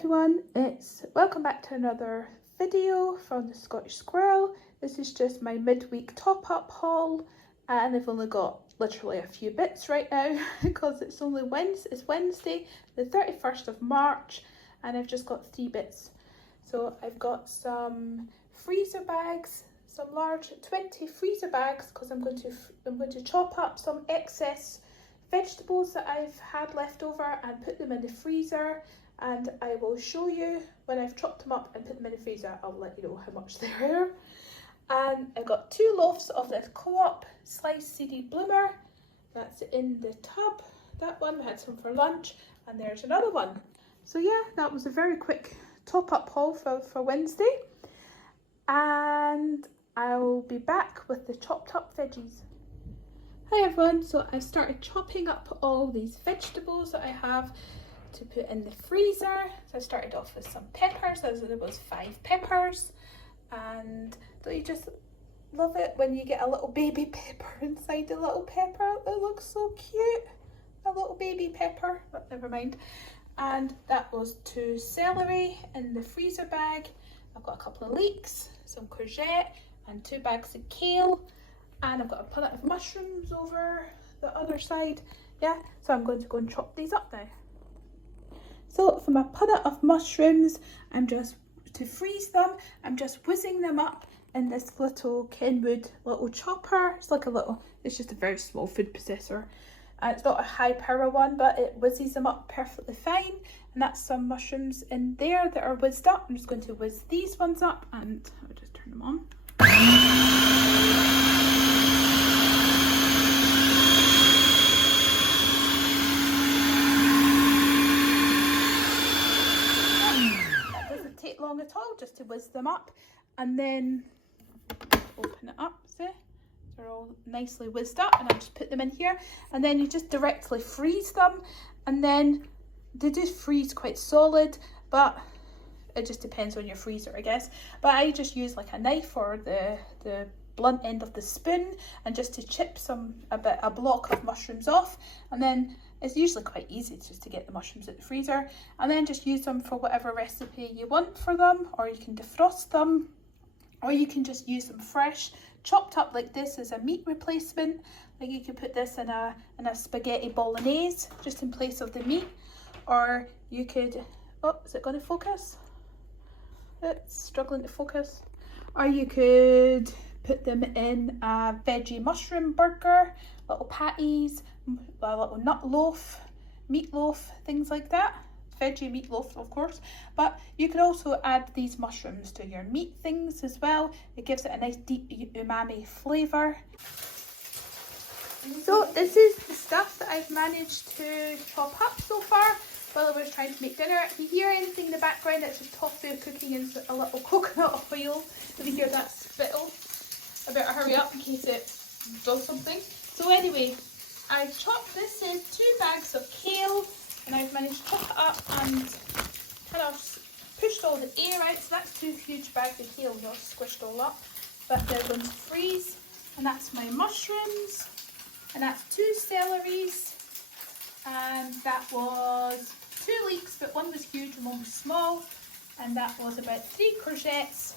everyone, welcome back to another video from the Scottish Squirrel. This is just my midweek top-up haul and I've only got literally a few bits right now because it's Wednesday the 31st of March and I've just got 3 bits. So I've got some freezer bags, some large 20 freezer bags because I'm going to chop up some excess vegetables that I've had left over and put them in the freezer, and I will show you when I've chopped them up and put them in the freezer. I'll let you know how much they are. And I've got 2 loaves of this Co-op sliced seeded bloomer. That's in the tub. That one, we had some for lunch, and there's another one. So yeah, that was a very quick top-up haul for Wednesday, and I'll be back with the chopped up veggies. Hi everyone, so I've started chopping up all these vegetables that I have to put in the freezer. So I started off with some peppers, as there was 5 peppers, and don't you just love it when you get a little baby pepper inside a little pepper? It looks so cute, a little baby pepper, but never mind. And that was 2 celery in the freezer bag. I've got a couple of leeks, some courgette, and 2 bags of kale. And I've got a punnet of mushrooms over the other side. Yeah, so I'm going to go and chop these up now. So for my punnet of mushrooms, to freeze them, I'm just whizzing them up in this little Kenwood little chopper. It's just a very small food processor. And it's not a high power one, but it whizzes them up perfectly fine. And that's some mushrooms in there that are whizzed up. I'm just going to whiz these ones up and I'll just turn them on. Long at all, just to whiz them up, and then open it up. See, they're all nicely whizzed up, and I just put them in here, and then you just directly freeze them, and then they do freeze quite solid, but it just depends on your freezer, I guess. But I just use like a knife or the blunt end of the spoon, and just to chip a block of mushrooms off, and then it's usually quite easy just to get the mushrooms out the freezer, and then just use them for whatever recipe you want for them, or you can defrost them, or you can just use them fresh, chopped up like this as a meat replacement. Like you could put this in a spaghetti bolognese just in place of the meat, or you could, oh, is it going to focus? It's struggling to focus. Or you could put them in a veggie mushroom burger, little patties, a little nut loaf, meatloaf, things like that. Veggie meatloaf, of course. But you could also add these mushrooms to your meat things as well. It gives it a nice deep umami flavour. So this is the stuff that I've managed to chop up so far while I was trying to make dinner. If you hear anything in the background, it's just tofu cooking in a little coconut oil. If you hear that spittle, I better hurry up in case it does something. So anyway, I chopped this in 2 bags of kale, and I've managed to chop it up and kind of pushed all the air out. So that's 2 huge bags of kale, not squished all up, but they're going to freeze. And that's my mushrooms, and that's 2 celeries, and that was 2 leeks, but one was huge and one was small, and that was about 3 courgettes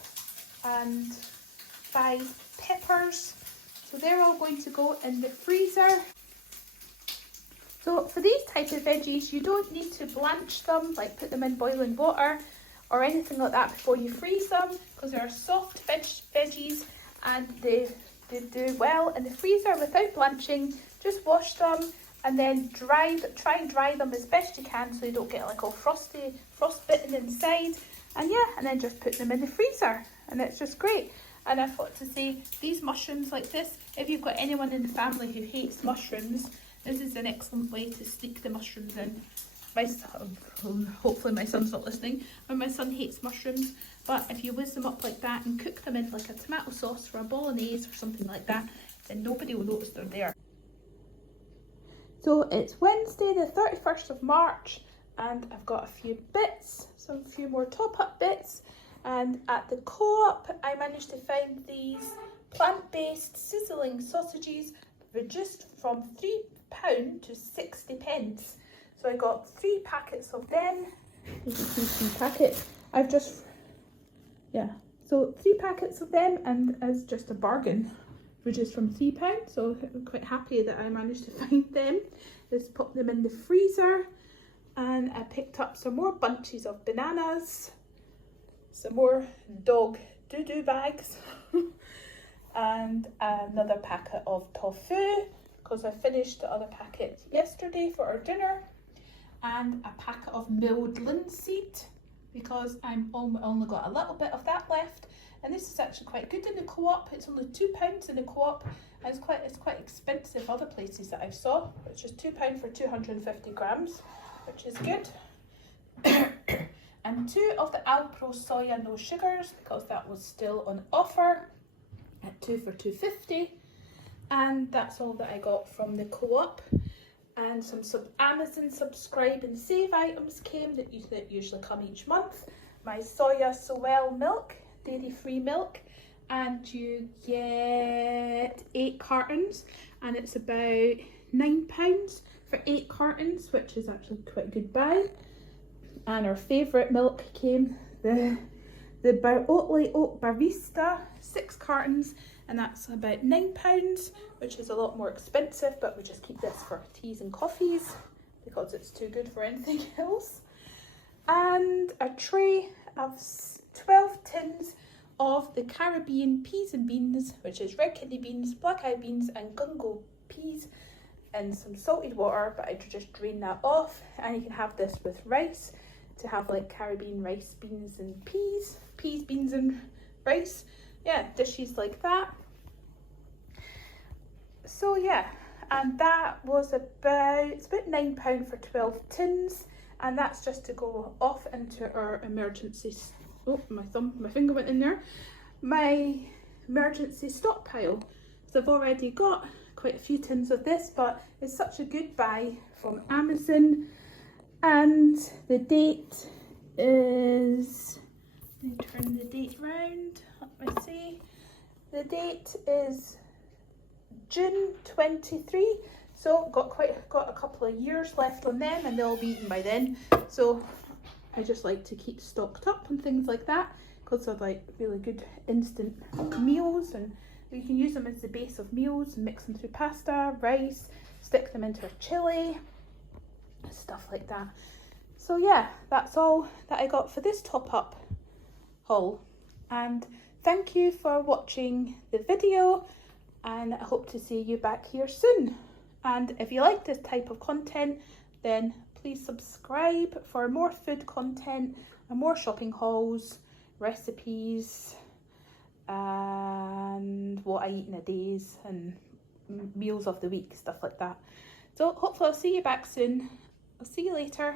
and 5 peppers. So they're all going to go in the freezer. So for these type of veggies, you don't need to blanch them, like put them in boiling water or anything like that before you freeze them, because they're soft veggies and they do well in the freezer without blanching. Just wash them and then try and dry them as best you can so you don't get like all frostbitten inside. And yeah, and then just put them in the freezer, and it's just great. And I thought to say, these mushrooms like this, if you've got anyone in the family who hates mushrooms, this is an excellent way to sneak the mushrooms in. Hopefully my son's not listening, but my son hates mushrooms. But if you whiz them up like that and cook them in like a tomato sauce for a bolognese or something like that, then nobody will notice they're there. So it's Wednesday the 31st of March, and I've got a few more top-up bits. And at the Co-op, I managed to find these plant-based sizzling sausages reduced from £3 to 60 pence. So I got 3 packets of them, You can see 3 packets. I've just, yeah, so 3 packets of them, and as just a bargain, which is from £3. So I'm quite happy that I managed to find them. Just pop them in the freezer, and I picked up some more bunches of bananas, some more dog doo-doo bags, and another packet of tofu, because I finished the other packet yesterday for our dinner, and a packet of milled linseed, because I'm only got a little bit of that left. And this is actually quite good in the Co-op. It's only £2 in the Co-op, and it's quite expensive other places that I've saw. It's just £2 for 250 grams, which is good. And 2 of the Alpro soya no sugars, because that was still on offer at 2 for 250. And that's all that I got from the Co-op. And some Amazon subscribe and save items came that usually come each month. My soya Sowell milk, dairy-free milk, and you get 8 cartons, and it's about £9 for 8 cartons, which is actually quite a good buy. And our favourite milk came, the Oatly Oat Barista, 6 cartons, and that's about £9, which is a lot more expensive, but we just keep this for teas and coffees because it's too good for anything else. And a tray of 12 tins of the Caribbean peas and beans, which is red kidney beans, black eyed beans, and gungo peas, and some salted water, but I just drain that off. And you can have this with rice, to have like Caribbean rice, beans and peas, beans and rice, yeah, dishes like that. So yeah, and that was it's about £9 for 12 tins, and that's just to go off into our emergencies. Oh, my finger went in there. My emergency stockpile. So I've already got quite a few tins of this, but it's such a good buy from Amazon. And the date is, let me turn the date round, let me see. The date is June 23, so got a couple of years left on them, and they'll be eaten by then. So I just like to keep stocked up and things like that, because they're like really good instant meals, and you can use them as the base of meals and mix them through pasta, rice, stick them into a chili, stuff like that. So yeah, that's all that I got for this top up haul, and thank you for watching the video, and I hope to see you back here soon. And if you like this type of content, then please subscribe for more food content and more shopping hauls, recipes, and what I eat in a days, and meals of the week, stuff like that. So hopefully I'll see you back soon. I'll see you later.